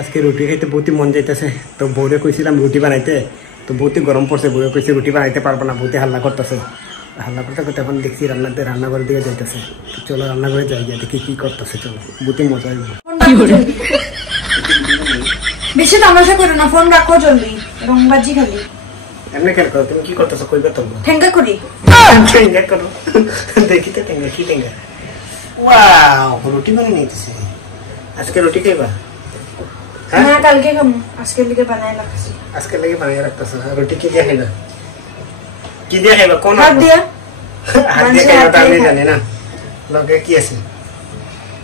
আজকে রুটি খাইতে বহুত মন যাইতেছে, তো বউরে কইছিলাম রুটি বানাইতে, তো বহুত গরম পড়ছে। বউরে কইছে রুটি বানাইতে পারবো না, বহুত হাল্লা করতেছে। হাল্লা করতে করতে এখন দেখছি রান্নাঘরের দিকে যাইতেছে। তো চলো রান্নাঘরে যাই, গিয়ে দেখি কি করতেছে। চলো, বহুত মজা হইব। বেশি তামাশা করো না, ফোন রাখো জলদি, রংবাজি খালি। এমনি কেন করো? তুমি কি করতেছো? কইবে তো ঠেঙ্গা করি, ঠেঙ্গা করো। দেখি তো ঠেঙ্গা কি ঠেঙ্গা। ওয়াও, রুটি বানিয়ে নিতেছে। আজকে রুটি খাইবা? হ্যাঁ, কালকে খাবো। আজকে লিগে বানাই রাখছি। আজকে লাগে বানিয়ে রাখতেছে। রুটি কি দিয়ে খাইবা? কি দিয়ে খাইবা? কোন হাত দিয়া? হাত দিয়ে খাইবা আমি জানি না। লগে কি আছে?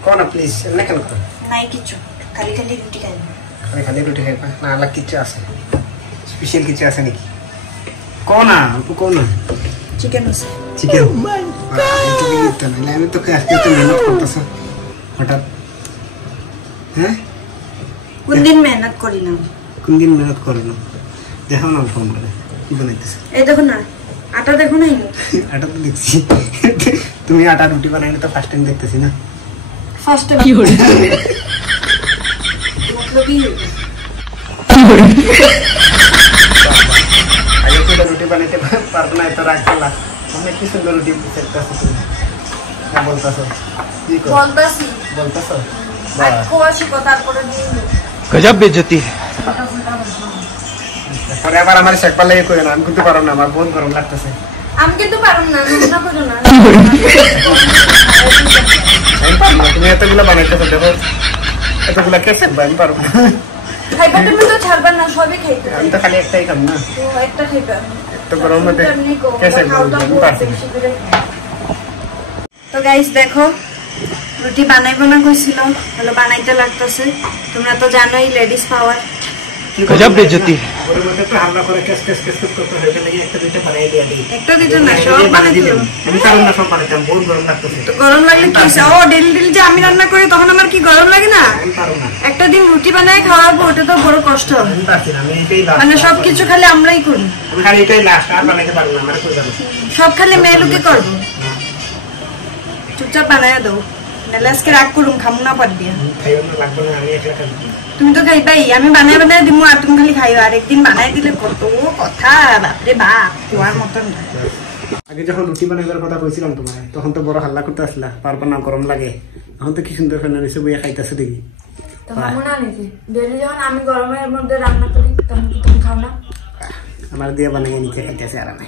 কোন প্লিজ, এমনি কেন করো? নাই কিছু, খালি খালি রুটি খাইবা। খালি রুটি খাইবা না? আলাদা কিছু আছে? স্পেশাল কিছু আছে নাকি? কোন আপু কোন? চিকেন আছে। চিকেন? আমি তো আজকে তো মেহনত করতেছো হঠাৎ। হ্যাঁ, কোন দিন মেহনত করি না? কোন দিন মেহনত করো না? দেখো না ফোন করে কি বানাইতেছে। এই দেখো না, আটা দেখো নাই? আটা তো দেখছি। তুমি আটা রুটি বানাইলে তো ফার্স্ট টাইম দেখতেছি না। ফার্স্ট টাইম কি হলো? মতলব কি আগে তো রুটি বানাইতে পারবো না, এত রাগ করলা। অনেক কি সুন্দর রুটি দেখতেছো তুমি। না বলতেছো? কি করো? বলতেছো আজ কোয়াশি কথা করে দিই। गजब बेइज्जती है। পরে আবার আমার শেখ পাল্লাই কই না, আমি কিন্তু পারো না, আমার বহুত গরম লাগতেছে। আমি কিন্তু পারুম না, না করো না। আমি পারবো না, তুমি এতগুলো বানাইতেছো, দেখো এতগুলো কেসে আমি পারবো না। খাইবা তুমি তো ছাড়বা না, সবই খাইতে। আমি তো খালি একটাই খাম না, তো একটা খাইবা। তো গরম মধ্যে কেসে আমি পারবো না। তো গাইস দেখো, রুটি বানাইবো না কইছিল, হলো বানাইতে লাগতেছে। তোমরা তো জানোই লেডিস পাওয়ার। गजब बेइज्जती है। ওর মধ্যে তো হামলা করে কেস কেস কেস করতে হইতে লাগে। একটা দুইটা বানাই দিয়া দিই। একটা দিতে না, সব বানাই দিও। আমি পারবো না, সব বানাইতে আমার বহুত গরম লাগতেছে। তো গরম লাগলে কি হইছে? ও ডেলি ডেলি যে আমি রান্না করি তখন আমার কি গরম লাগে না? আমি পারবো না। একটা দিন রুটি বানায় খাওয়াবো, ওটা তো বড় কষ্ট। আমি পারছি না, আমি এটাই লাস্ট। মানে সবকিছু খালি আমরাই করি। আমি খালি এটাই লাস্ট, আর বানাইতে পারবো না, আমার কই যাবে। সব খালি মেয়ে লোকে করবো। চুপচাপ বানায় দাও, নাহলে আজকে রাগ করুম, খামু না পার দিয়া। খাইও না, লাগবে না, আমি একলা খাবো। তুমি তো খাইবাই, আমি বানায় বানায় দিমু আর তুমি খালি খাইবা। আর একদিন বানায় দিলে কত কথা, বাপরে বাপ, কুয়ার মতন। আগে যখন রুটি বানাইবার কথা কইছিলাম তোমার, তখন তো বড় হাল্লা করতে আসলা, পারবো না, গরম লাগে। এখন তো কি সুন্দর ফেনা নিচে বইয়া খাইতেছে দেখি। তো খামু না নাকি? ডেলি যখন আমি গরমের মধ্যে রান্না করি তখন তুমি খাও না? আমার দিয়ে বানাইয়া নিচে খাইতেছে আরামে।